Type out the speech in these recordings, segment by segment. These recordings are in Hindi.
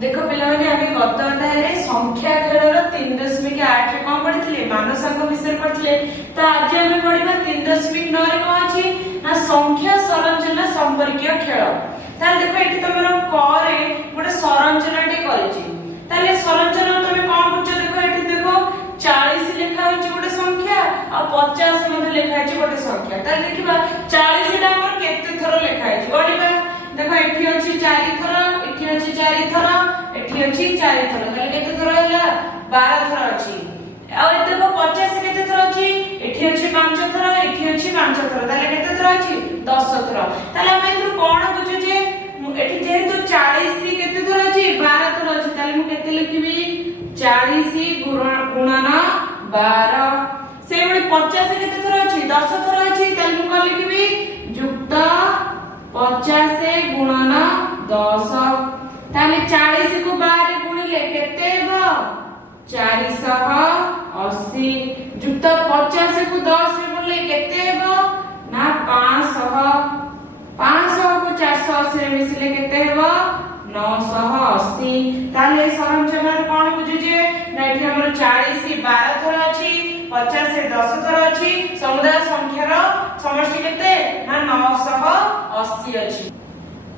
देखो पिलाने आगे गत अध्याय संख्या खेलर 3.8 रे कौन पढ़ी मानसांक विषय पढ़ी। तो आज आम पढ़ा 3.9 रे कौन अच्छी ना संख्या संरचना संपर्कीय खेल। देखो ये तुम करे गोटे संरचना कर संरचना तुम कौन कर देखो ये देखो 40 लिखा गोटे संख्या और 50 लिखाई गोटे संख्या। देखा 40 केते थर लिखाई गणिबा। देखो ये अच्छी 4 थर ये अच्छी 4 थर ये अच्छी 4 थर केते थर है 12 थर अच्छी। देखो 50 केते थर अच्छी ये अच्छी 5 थर ये अच्छी 5 थर केते थर अच्छी 10 थर। आम ए कौन बुझुचे जेहेतु 40 केते थर अच्छी 12 थर अच्छी मु केते लिखिबी 40 गुणन 12। से 50 केते थर अच्छी 10 थर अच्छी मु कौन लिखिबी युक्त 50 गुणन 10। 40 को 12 गुणिले केते हो 480 युक्त 50 को 10 रे गुणिले केते हो ना 500। 500 को 480 रे मिसिले केते हो 980। ताले संरचना कोन बुझिजे ना एठी हमर 40 12 थर अछि 50 10 थर अछि समुदाय संख्यार समष्टि केते ना 980 अछि।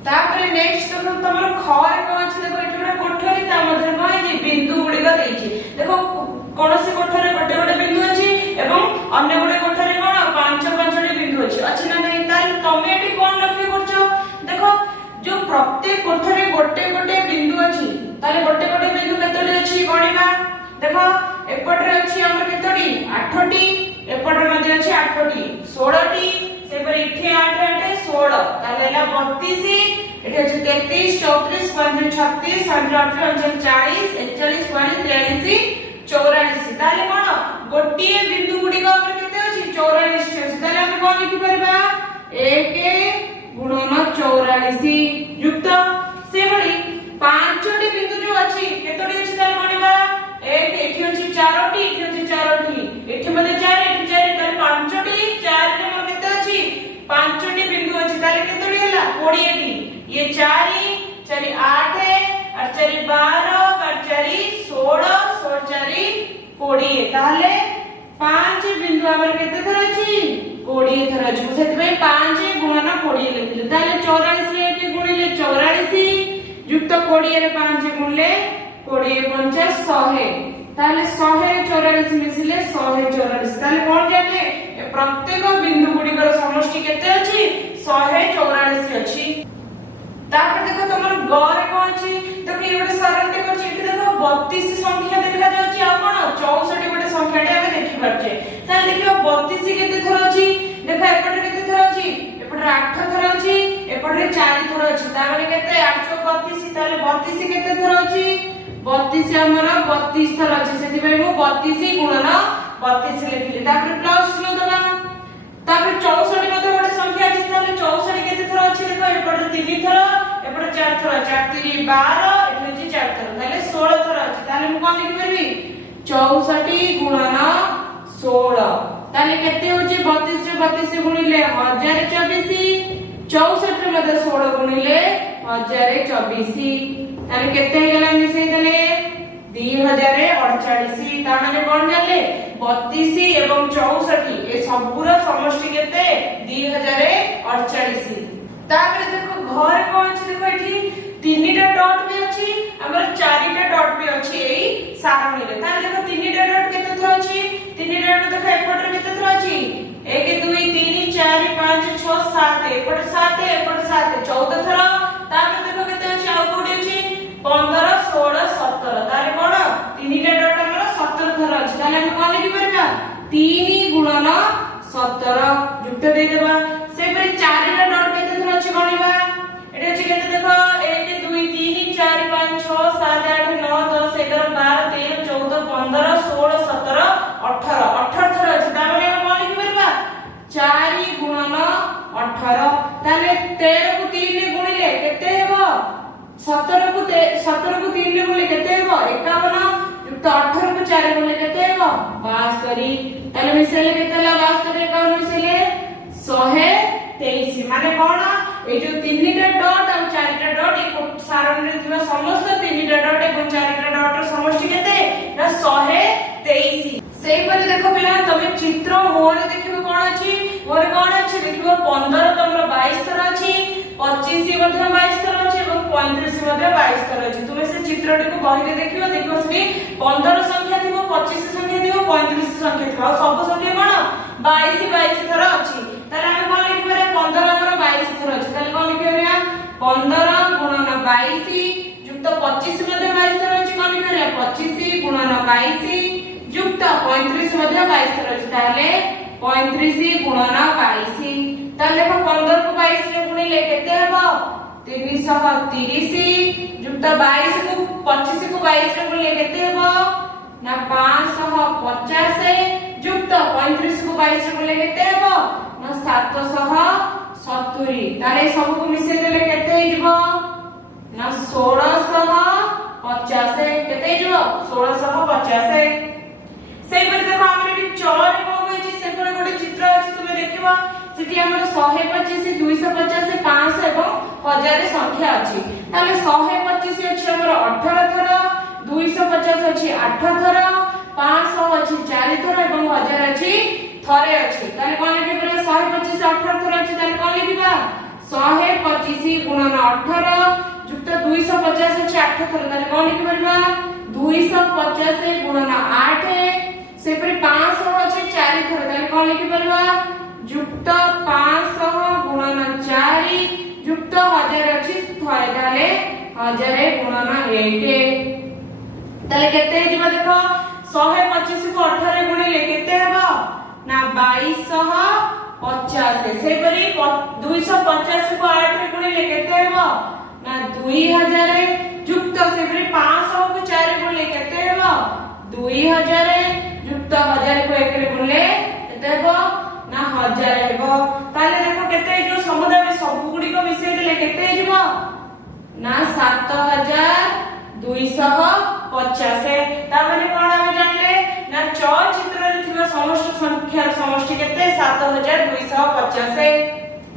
तापरे नेक्स्ट तो तमर खर को अछि देखो एठी गोटे कोठरी ता मध्ये कोइ बिंदु गुडी को देछि। देखो कोनोसी कोठरे गोटे गोटे बिंदु अछि एवं अन्य गोटे कोठरे कोन 5 बिंदु अछि ना नै। ताल तमे एठी कोन लक्ष्य करछो देखो जो प्रत्येक कोठरे गोटे गोटे बिंदु अछि ताले गोटे गोटे बिंदु केतोडी अछि गणिबा। देखो एपटरे अछि हमर केतोडी 8टी एपटरे मध्ये अछि 8टी 16टी से पर इथे 8 8 16 ताले एला 32 एठी अछि 33 34 35 36 37 38 40 41 42 43 44। ताले कोन गोटिए बिंदु गुडी को हमर केते अछि 44 अछि। ताले हम कोन लिखि परबा 1 गुणन 44 युक्त से बड़ी 5टी बिंदु जो अछि केतोडी अछि ताले गणिबा 1 एठी अछि 4टी एठी अछि 4टी एठी मध्ये 4 एठी 4 ताले 5टी 4 रे मोर केते अछि 5टी बिंदु अछि ताले केतोडी हला 20टी ये 4 4 8 और 4 12 और 4 16 16 4 20 ताले 5 बिंदु हमर केते थर अछि 20 थर अछि। सेति भाई 5 गुणन 20 लिखिले ताले 44 रे एके गुणिले 44 युक्त 20 रे 5 गुणिले 20 50 100 ताले 100 रे 44 मिसिले 144। ताले कोन जाके प्रत्येक बिंदु गुडी कर समष्टि केते अछि 144 अछि। तापर देखो तमर गरे कोन अछि तो कि गोटे सरलटे करछि एठी देखो 32 संख्या देखा जाउछि आ कोन 64 गोटे संख्याटे हम देखि परछे। ताले देखियो 32 केते थर अछि देखो एपटे केते थर अछि एपटे 8 थर अछि एपटे 4 थर अछि ताले केते 832 ताले 32 केते थर अछि 32 हमर 32 थर अछि। सेति भाई मु 32 गुणन 32 लिखिली तापर प्लस न दबा तापर 64 मध्ये गोटे संख्या अछि ताले 64 केते थर अछि देखो एपटे 3 थर एपटे 4 थर 4 3 12 एठी 4 थर ताले 16 थर अछि। ताले मु कोन लिखि परबी 64 गुणन 16 ताले केते होछि 32 रे 32 गुणिले 1024 64 रे मध्ये 16 गुणिले 1024 ताले केते हेला मिसै देले 2048। ता माने कोन जाले 32 एवं 64 ए सबुरा समष्टि केते 2048। तापर देखो घर कोन अछि देखो एठी 3टा डॉट भी अछि हमर 4टा डॉट भी अछि एई सारणी रे। ता देखो 3टा डॉट केते थर अछि 3टा डॉट देखो एपटर केते थर अछि 1 2 3 4 5 6 7 एपट 7 एपट 7 14 थर। तापर देखो केते अछि आ कोडी अछि 15 16 17 ताले कोन 3टा डॉट हमर 17 थर अछि। ताले हम कोन लिखि परबा 3 गुणन 17 युक्त दे देबा। से पर 4टा डॉट केते थर अछि गणिबा एटे अछि केते देखो 1 2 3 4 5 6 7 8 9 10 11 12 13 14 15 16 17 18 18 थर अछि। ताले हम कोन लिखि परबा 4 गुणन 18 ताले 13 को 3 रे गुणिले केते हेबो 17 को 3 रे गुणिले केते हेबो 51 युक्त 18 को 4 रे गुणिले केते हेबो 72 ताले मिसेले केते ला 72 51 मिसेले 123 माने कोन ए जो तीनटा डॉट और चारटा डॉट एक सारण रे थिबा समस्त तीनटा डॉट और चारटा डॉट रो समष्टि केते ना 123 सेही परे देखो पिला तमे चित्र मोर देखिबो कोन अछि मोर कोन अछि देखिबो 15 तमरो 22 थर अछि 25 मध्ये 22 थर अछि और 35 मध्ये 22 थर अछि तुमे से चित्रटी को बहिरे देखिबो देखिबो से 15 संख्या थिबो 25 संख्या थिबो 35 संख्या थिबो सब संख्या कोन 22 22 थर अछि ताले हम कोन लिखबे 15 हमर 22 थर अछि ताले कोन लिखबे 15 गुणन 22 युक्त 25 मध्ये 22 थर अछि कोन लिखबे 25 गुणन 22 युक्त 35 मध्ये 22 थर अछि ताले 35 गुणन 22 ताले देखो 15 को 22 रे गुणिले केते हेबो 330 युक्त 22 को 25 को 22 रे गुणिले केते हेबो ना 550 युक्त 35 को 22 रे गुणिले केते हेबो ना 770 ताले सब को मिसे देले केते हिजबो ना 1650 केते हिजबो 1650 सेही परे देखो हमरे एटी चौर को होइछि से कोन गोटे चित्र अछि तुमे देखिबो सेठी हमर 125 250 500 एवं 1000 संख्या अछि ताले 125 अछि हमर 18 थर 250 अछि 8 थर 500 अछि 4 थर एवं 1000 अछि थरे अछि ताले कोन लिखि परबा 125 18 थर अछि ताले कोन लिखिबा 125 गुणन 18 युक्त 250 अछि 8 थर ताले कोन लिखि परबा 250 गुणन 8 से पर 500 अछि 4 थर ताले कोन लिखि परबा युक्त 500 गुणन 4 युक्त 1000 अछि थरे ताले 1000 गुणन 1 ताले केते हिजबा देखो 125 को 18 गुणिले केते हेबो ना 2250 से परी 250 को 8 गुणिले केते हेबो ना 2000 युक्त से परी 500 को 4 गुणिले केते हेबो 2000 युक्त 1000 को 1 रे गुणिले केते हेबो ना 1000 हेबो ताले देखो केते जो समुदाय में सब गुडी को मिसै देले केते हिजबो ना 7250 ता माने कोन हम जानले ना च चित्र रे थिबा समस्त संख्या समष्टि केते 7250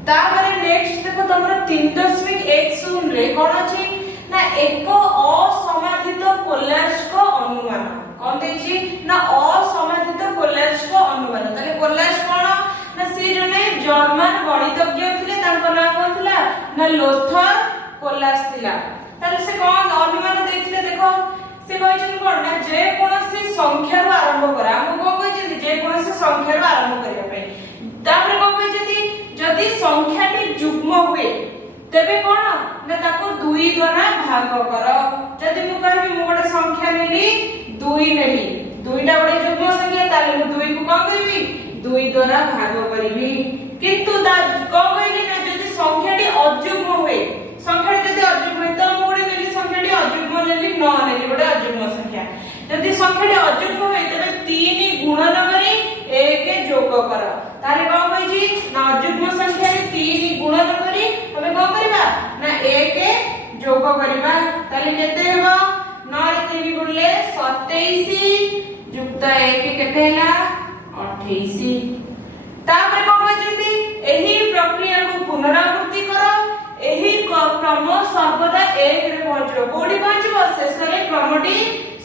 ता माने नेक्स्ट देखो तमरा 3.10 रे कोन अछि ना एक असमाधित कोलाज को अनुमान कोन देछि ना असमाधित कोलाज को अनुमान ताले कोलाज कोन ना से जने जर्मन गणितज्ञ थिले तांको नाम कोन थिला ना लोथर कोलाज थिला ताले से कोन अनुमान देखिले देखो से कहै कोन ना जे कोनसी संख्या रो आरंभ करा हम को कहै जे कोनसी संख्या रो आरंभ करिया पे तापर को कहै जदी संख्याटी युग्म हुए तेबे कोन ना ताको 2 द्वारा भाग कर जदी मु कहबी मु गोटे संख्या नेली 2 नेली दुईटा गोटे युग्म संख्या ताले मु 2 को कोन करबी 2 द्वारा भाग करबी किंतु ता को कहली ना जदी संख्याटी अयुग्म हुए संख्या जदी अयुग्म हुए त मु गोटे नेली संख्याटी अयुग्म नेली 9 नेली गोटे अयुग्म संख्या जदी संख्याटी अयुग्म हुए तबे 3 गुणन करी 1 जोग कर ताले को कहजी ना अयुग्म संख्या रे 3 गुणन करी हमें को करबा ना 1 जोग करबा ताले केते हेबो 9 रे 3 गुणले 27 युक्त 1 केते हैला 28 तापर को कहजती एही प्रक्रिया को पुनरावृत्ति करो एही क्रम सर्वदा 1 रे पहुंचो कोडी पहुंचबो शेष रे क्रमटी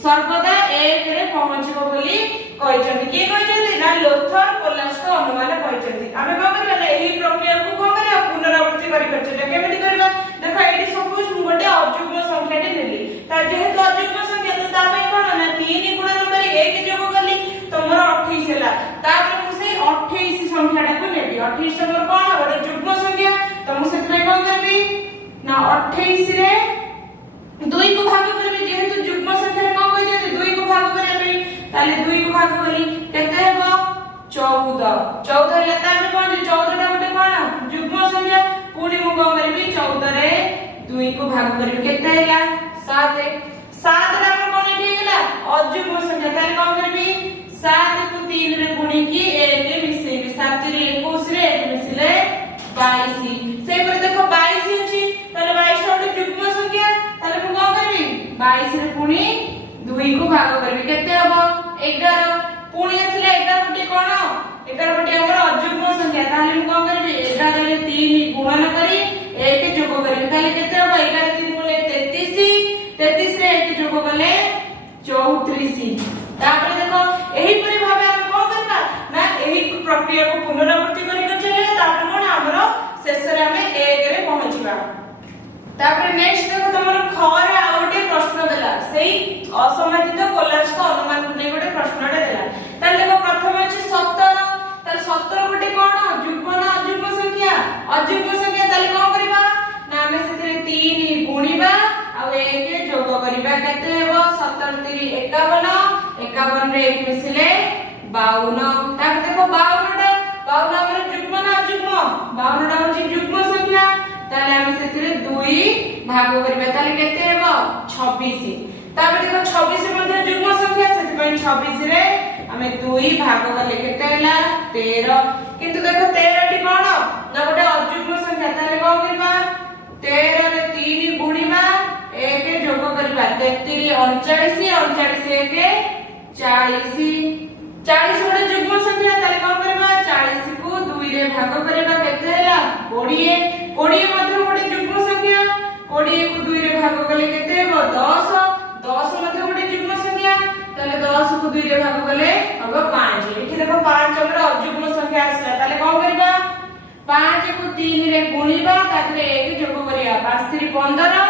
सर्वदा 1 रे पहुंचबो बोली कहजती के कहजती ना लोथर कोलाज को अनुमान कहजती हमें को करबा ना एही प्रक्रिया को को करबा पुनरावृत्ति करि करछ केमिति करबा देखो एडी सपोज मु गोटे अयुग्म संख्याटी नेली ता जेहेतु अयुग्म संख्या त ता पे कोन ना 3 गुणन करी 1 जोग करली तो मोर 28 हैला तापर मु से 28 संख्याटा को नेली 28 मोर कोन गोटे युग्म संख्या तो मु से को करबी ना 28 रे 2 को भाग करबी जेहेतु युग्म संख्या रे को कहै 2 को भाग करबी ताले 2 को भाग करी केते हेबो 14 लेता में कोन 14 टा गोटे कोन युग्म संख्या पुनी मु को करबी 14 रे 2 को भाग करबी केते हैला 7 रा में कोन एठी गेला अयुग्म संख्या ताले कोन करबी 7 को 3 रे गुणी की 1 मिसेबी 7 रे 21 रे 1 मिसले 22 से पर देखो 22 अछि ताले 22 टा गोटे युग्म संख्या ताले मु को करबी 22 रे पुनी 2 को भाग करबी केते हबो 11 पुनी आसिले 11 गोटे कोन 11 गोटे हमर अयुग्म संख्या ताले मु को करबी 11 रे 3 गुणन करी 1 जोग करिवे ताले केते हो 11 3 बोले 33 33 रे 1 जोग कले 34 तापर देखो एही परि भाबे हम कोन करबा ना एही प्रक्रिया को पुनरावृत्ति करिक चले तापर कोन हमरो शेष रे हम 1 रे पहुंचीबा तापर नेक्स्ट देखो तमरो खरा आउटे प्रश्न देला सेही असमाहित कोलाज को अनुमान को नै गोटे प्रश्नटे देला ताले देखो प्रथम अछि 17 ताले 17 गोटे कोन युग्म ना अयुग्म संख्या अयुग्म संख्या ताले कोन करबा ना हमें सेते 3 गुणीबा आ 1 जोग करबा केते हेबो 17 3 51 रे 1 मिसिले 52 तापर देखो 52 हमर युग्म ना अयुग्म 52 टा होची युग्म संख्या ताले हम सेते 2 भाग करबा ताले केते हेबो 26 तापर देखो 26 मध्ये युग्म संख्या सेते पई 26 रे हमें 2 भाग करले केते हैला 13 किंतु देखो 13 टी कोन ना गोटे अयुग्म संख्या ताले कोन करबा 13 रे 3 गुणीबा 1 जोग करबा 33 39 39 1 40 40 गोटे युग्म संख्या ताले कोन करबा 40 को 2 रे भाग करबा केते हैला 20 20 मध्ये गोटे युग्म संख्या 20 को 2 रे भाग करले केते हेबो 10 10 मध्ये गोटे युग्म संख्या ताले 10 को 2 रे भाग करले हबो 5 एठी देखो 5 हमर अयुग्म संख्या आसला ताले कोन करबा 5 को 3 रे गुणीबा ताले 1 जोग करिया 5 3 15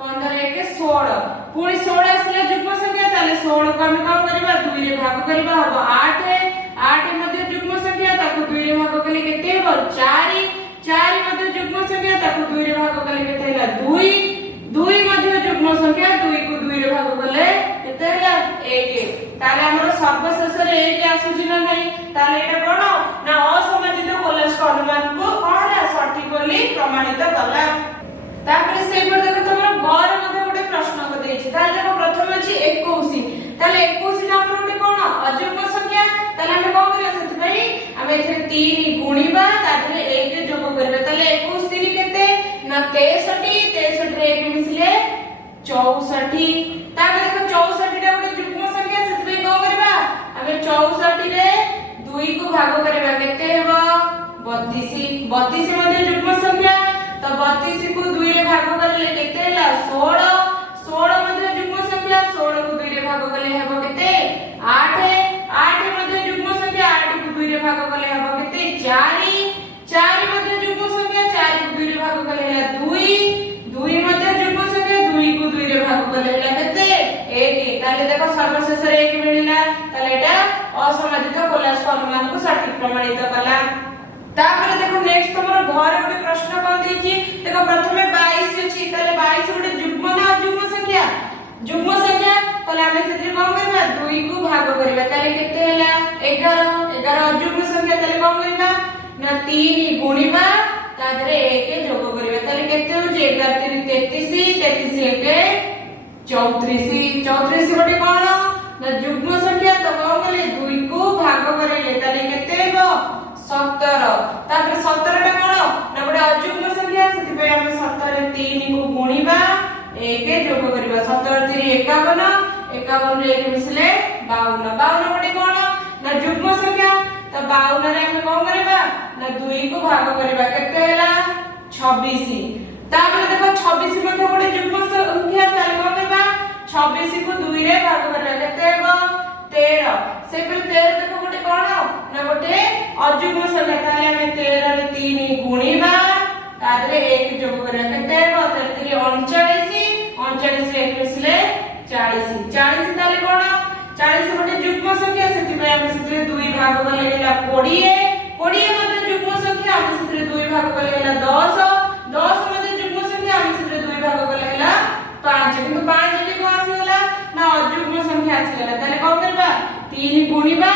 15 1 16 पुणी 16 आसला युग्म संख्या ताले 16 को हम कोन करबा 2 रे भाग करबा हबो 8 8 मध्ये युग्म संख्या ताको 2 रे भाग करले केते हेबो 4 4 मध्ये युग्म संख्या ताको 2 रे भाग करले केते हैला 2 2 मध्ये युग्म संख्या 2 को 2 रे भाग करले केते हैला 1 ताले हमर सर्वशेष रे 1 आसुची ना नाही ताले एटा कोन ना असमाजित कोलाज को अनुमान को कोन सठिक बोली प्रमाणित कला तापर से पर देखो तमर घर मध्ये गोटे प्रश्न को देछि ताले देखो प्रथम अछि 21 ताले 21 टा हमर गोटे कोन अयुग्म संख्या ताले हम कोन करिया सेति पई हम एथे 3 गुणीबा ताले 1 जोग करबा ताले 21 3 केते ना 63 63 रे 1 मिसले 64 तापर देखो 64 टा गोटे युग्म संख्या सेति पई कोन करबा हम 64 रे 2 को भाग करबा केते हेबो 32 32 मध्ये युग्म संख्या तो 32 को 2 रे भाग करले केते हैला 16 16 मध्ये युग्म संख्या 16 को 2 रे भाग करले हेबो केते 8 8 मध्ये युग्म संख्या 8 को 2 रे भाग करले हेबो केते 4 4 मध्ये युग्म संख्या 4 को 2 रे भाग करले हैला 2 2 मध्ये युग्म संख्या 2 को 2 रे भाग करले हैला केते 1 ताले देखो सर्वशेष रे 1 मिलिला ताले एटा असमाजित कोलाज को अनुमान को सठिक प्रमाणित कला तापर देखो नेक्स्ट तमरो घर गोटे प्रश्न कोन देछि देखो प्रथमे 22 अछि ताले 22 गोटे युग्म ना अयुग्म संख्या ताले हम सेति कोन करबा 2 को भाग करबा ताले केते हैला 11 11 अयुग्म संख्या ताले कोन करबा ना 3 गुणीबा तादरे 1 जोग करबा ताले केते हो जे 11 3 33 33 1 34 34 गोटे कोन ना युग्म संख्या तो कोन करले 2 को भाग करले ताले केते हेबो 17 तापर 17 टा कोन ना गोटे अयुग्म संख्या सेति पे हम 17 रे 3 को गुणीबा 1 जोग करबा 17 3 51 51 रे 1 मिसले 52 52 गोटे कोन ना युग्म संख्या तो 52 रे हम कोन करबा ना 2 को भाग करबा केते हैला 26 तापर देखो 26 मध्ये गोटे युग्म संख्या ताले कोन करबा 26 को 2 रे भाग करबा केते हेबो 13 से पर 13 देखो गोटे कोन ना गोटे अयुग्म संख्या ताले हम 13 रे 3 गुणीबा तादरे 1 जोग करबा केते हेबो 33 39 39 रे 1 मिसले 40 40 ताले कोन 40 गोटे युग्म संख्या सेति पे हम सेति 2 भाग करले हैला 20 20 मध्ये युग्म संख्या हम सेति 2 भाग करले हैला 10 10 मध्ये युग्म संख्या हम सेति 2 भाग करले हैला 5 किंतु 5 टी को आसीला ना अयुग्म संख्या आसीला ताले कोन करबा 3 गुणीबा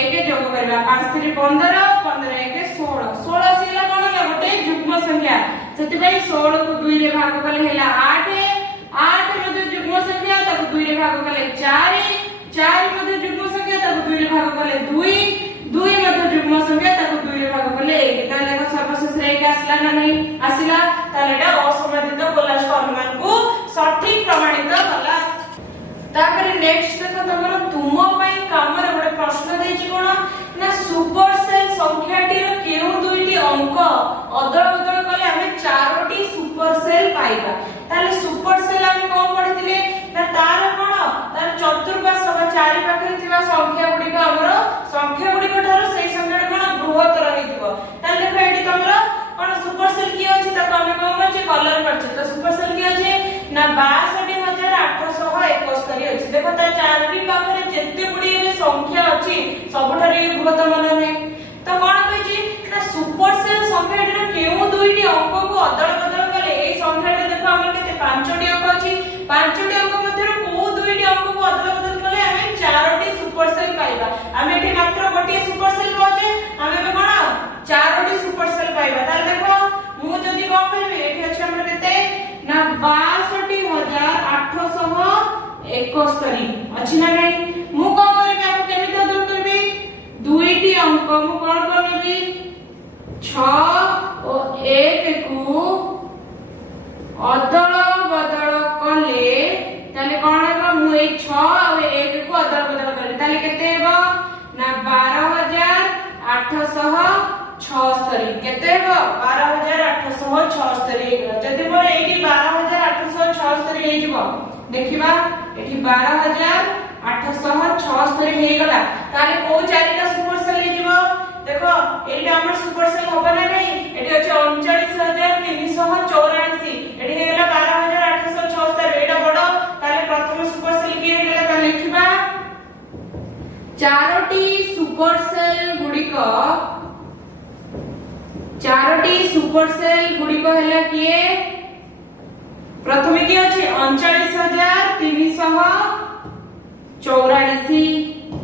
1 जोग करबा 5 3 15 15 1 16 16 सीला कोन ना गोटे युग्म संख्या सेति पे 16 को 2 रे भाग करले हैला 8 8 मध्ये युग्म संख्या ताको 2 रे भाग करले 4 4 मध्ये युग्म संख्या ताको 2 रे भाग करले 2 2 मध्ये युग्म संख्या ताको 2 रे भाग करले 1 ताले देखो सर्वशेष रे 1 आसला ना नहीं आसीला ताले एटा असमाजित कोलाज को अनुमान को सठिक प्रमाणित कला तापर नेक्स्ट देखो तमरो तुम पई काम रे गोटे प्रश्न देछि कोन ना सुपर सेल संख्याटी रो केउ दुईटी अंक अदल बदल कले हमें चारोटी सुपर सेल पाइबा। ताले सुपर सेल हम कोन पढिथिले ना तार कोन तार चतुर्पार्श्व चारि पाखरे थिबा संख्या गुडी को हमरो संख्या गुडी को ठारो सेही संख्या कोन बृहत रहिथिबो। ताले देखो एठी तमरो कोन सुपर सेल की अछि ताको हम कोन करछि कलर करछि। तो सुपर सेल की अछि ना 62871 अछि। देखो ता चारि पाखरे जेते गुडी संख्या अछि सबठारे बृहत मन नै। तो कोन कहछि ना सुपर सेल संख्या एटा केउ दुईटी अंक को अदल बदल कले ए संख्या देखो हमर केते पांचटी अंक अछि। पांचटी अंक मध्ये को दुईटी अंक को अदल बदल कले हमें चारोटी सुपर सेल पाइबा। हमें एठी मात्र गोटे सुपर सेल पाछे हमें कोन चारोटी सुपर सेल पाइबा। ताले देखो मु जदी कोन करबे एठी अछि हमर केते ना 62871 अछि ना नै। मु कोन करबे हम केमिति अदल करबे दुईटी अंक मु कोन करबी 6 और 1 को अदल बदल कले ताले कोन हेबो मु ए 6 और 1 को अदल बदल कले ताले केते हेबो ना 12876 केते हेबो 12876 जदी मोर एठी 12876 हे जिवो देखिबा एठी 12876 हे गला ताले को चारिटा सुपर सेल हे जिवो। देखो एटा हमर सुपर सेल होबा ना नै एटी अछि 39384 एटी हे गेला 12876 एटा बडो ताले प्रथम सुपर सेल की हे गेला त लिखिबा चारोटी सुपर सेल गुडी को हैला किए प्रथमे की अछि 39384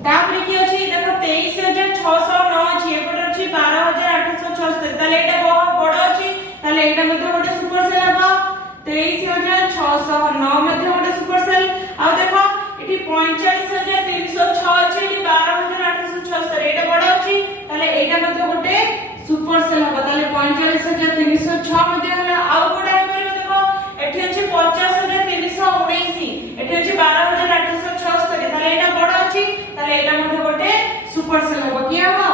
तापर की अछि देखो 23609 अछि एपट अछि 12876 ताले एटा बडो अछि ताले एटा मध्ये गोटे सुपर सेल हबो 23609 मध्ये गोटे सुपर सेल आ देखो एठी 45306 अछि एठी 12876 एटा बडो अछि ताले एटा मध्ये गोटे सुपर सेल हबो ताले 45306 मध्ये हला आ गोटे हेबो देखो एठी अछि 50319 एठी अछि 12876 ताले एटा बडो अछि ताले एटा मध्ये गोटे सुपर सेल हबो कि हबो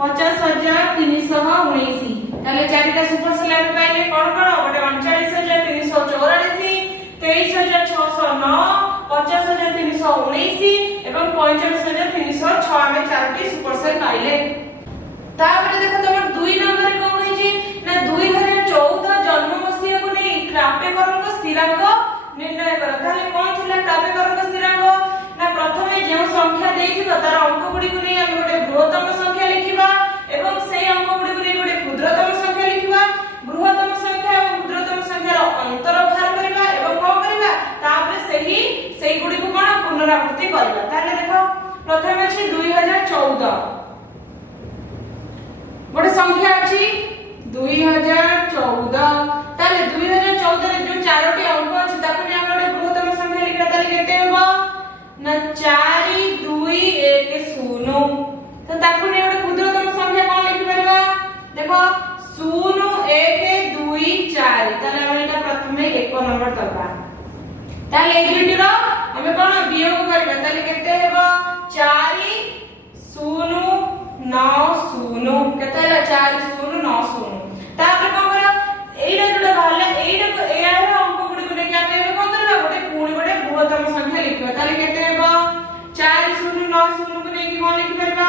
50319 ताले चारिटा सुपर सेल हम पाइले कोन कोन गोटे 39384 23609 50319 एवं 45306 हमें चारोटी सुपर सेल पाइले। तापर देखो तमर 2 नंबर कोन होई छी ना 2014 जन्म मसिया को नै क्रापेकरन को स्थिरांक निर्णय कर। ताले कोन थिला क्रापेकरन को स्थिरांक ना प्रथमे जे संख्या देइथिबो तार अंक गुडी को नै हम गोटे बृहत्तम संख्या लिखिबा एवं सेही अंक गुडी को नै गोटे क्षुद्रतम संख्या लिखिबा। बृहत्तम संख्या और क्षुद्रतम संख्या रो अंतर बाहर करबा एवं कोन करबा तापर सेही गुडी को कोन पुनरावृत्ति करबा। ताले देखो प्रथमे अछि 2014 गोटे संख्या अछि 2014 ताले 2014 रे जो चारोटी अंक अछि ताको नै हम गोटे बृहत्तम संख्या लिखा ताले केते हेबो ना 4210 तो ताको नै गोटे क्षुद्रतम संख्या कोन लिखि परबा देखो 0124 ताले हम एटा प्रथमे 1 नंबर दबा ताले ए दुईटी रो हम कोन वियोग करबा ताले केते हेबो 4090 केते हला 4090 तापर कोन करा एइडा जोडा भाले एइडा एयार अंक गुडी को नेके हम एबे कोन करबा गोटे पूर्ण गोटे बृहत्तम संख्या लिखबा ताले केते हेबो 4090 को नेके कोन लिखि परबा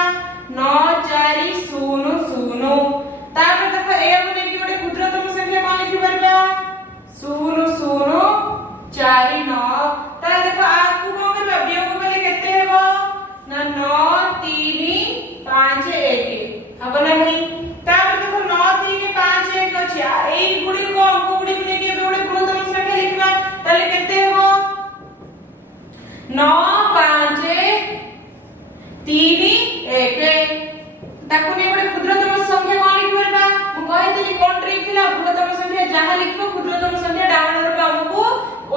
9400 तापर देखो ए को नेके गोटे क्षुद्रतम संख्या कोन लिखि परबा 0049 ताले देखो आ को कोन करबा वियोग कले केते हेबो ना 9351 हबो ना नहीं। तापर देखो 9351 अछि एई गुडी को अंक गुडी को नेके गोटे बृहत्तम संख्या लिखबा ताले केते हेबो 9531 ताको नै गोटे क्षुद्रतम संख्या कोन लिखि परबा मु कहितली कोन ट्रिक थिला बृहत्तम संख्या जहा लिखबो क्षुद्रतम संख्या डाउन रो हमको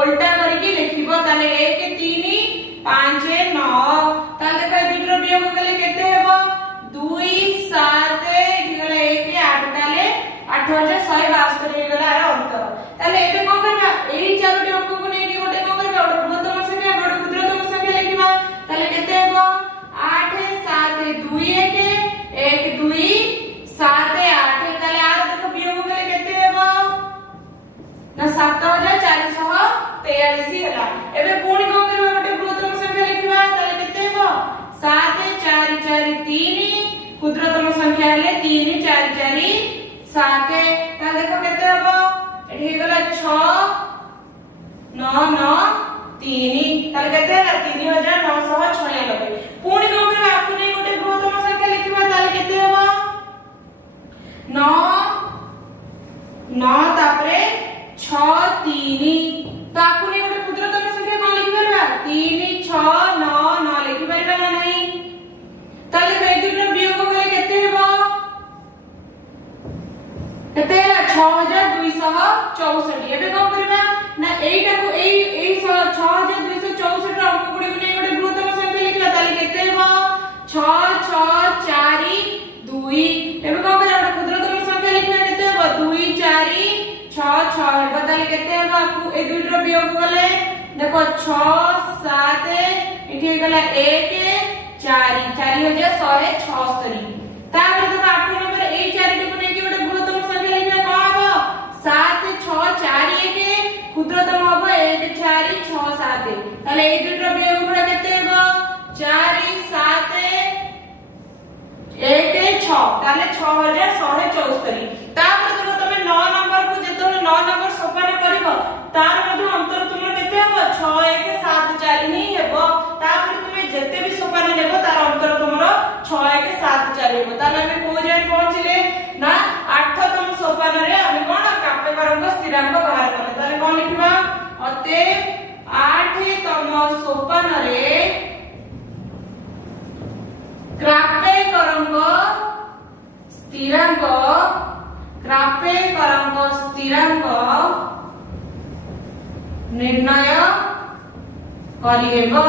उल्टा करके लिखिबो ताले 1359 ताले देखो दुईटर वियोग कले केते हेबो 27 गला 1 8 ताले 8172 हे गला रो अंतर ताले एबे कोन करबा एई चारोटी अंक को नै कि गोटे कोन करबा गोटे बृहत्तम संख्या गोटे क्षुद्रतम संख्या लिखिबा ताले केते हेबो 8721 1278 ताले आर देखो वियोग कले केते हेबो 6 9 9 3 ताले केते है 3996 पुणी को करबा आपु नै गोटे बृहत्तम संख्या लिखिबा ताले केते हेबो 9 9 तापरे 6 3 तो आपु नै गोटे क्षुद्रतम संख्या कोन लिखि परबा 3 6 9 9 लिखि परबा ना नहीं ताले ए दुनो वियोग कले केते हेबो केते 6264 एबे कोन करबा ना एटा को ए 6264 रा अंक गुडी नै गोटे बृहत्तम संख्या लिखला ताले केते हेबो 6 6 4 2 एबे कोन करबा क्षुद्रतम संख्या लिखला केते हेबो 2 4 6 6 हेबो ताले केते हेबो आपु ए दुइटा वियोग कले देखो 6 7 एठी गला 1 4 4176 तापर देखो 8 नंबर ए 4 को नै गोटे बृहत्तम संख्या लिखला का हबो 7 6 4 1 क्षुद्रतम हबो 1 4 6 7 ताले ए दुइटा वियोग गुडा केते हेबो 4 7 1 6 ताले 6174 तापर देखो तमे 9 नंबर को जेतो 9 नंबर सोपान करिवो तार मध्ये अंतर तुमर केते हेबो 6 1 7 4 ही हेबो तापर तुमे जेते भी सोपान नेबो तार अंतर तुमर 6 1 7 4 हेबो ताले हमें को जाय पहुंचले ना 8तम सोपान रे हमें कोन काप्यकारक स्थिरांक बाहर करले ताले कोन लिखबा अते 8तम सोपान रे क्राप्यकारक स्थिरांक निर्णय करिहेबो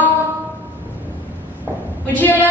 बुझियला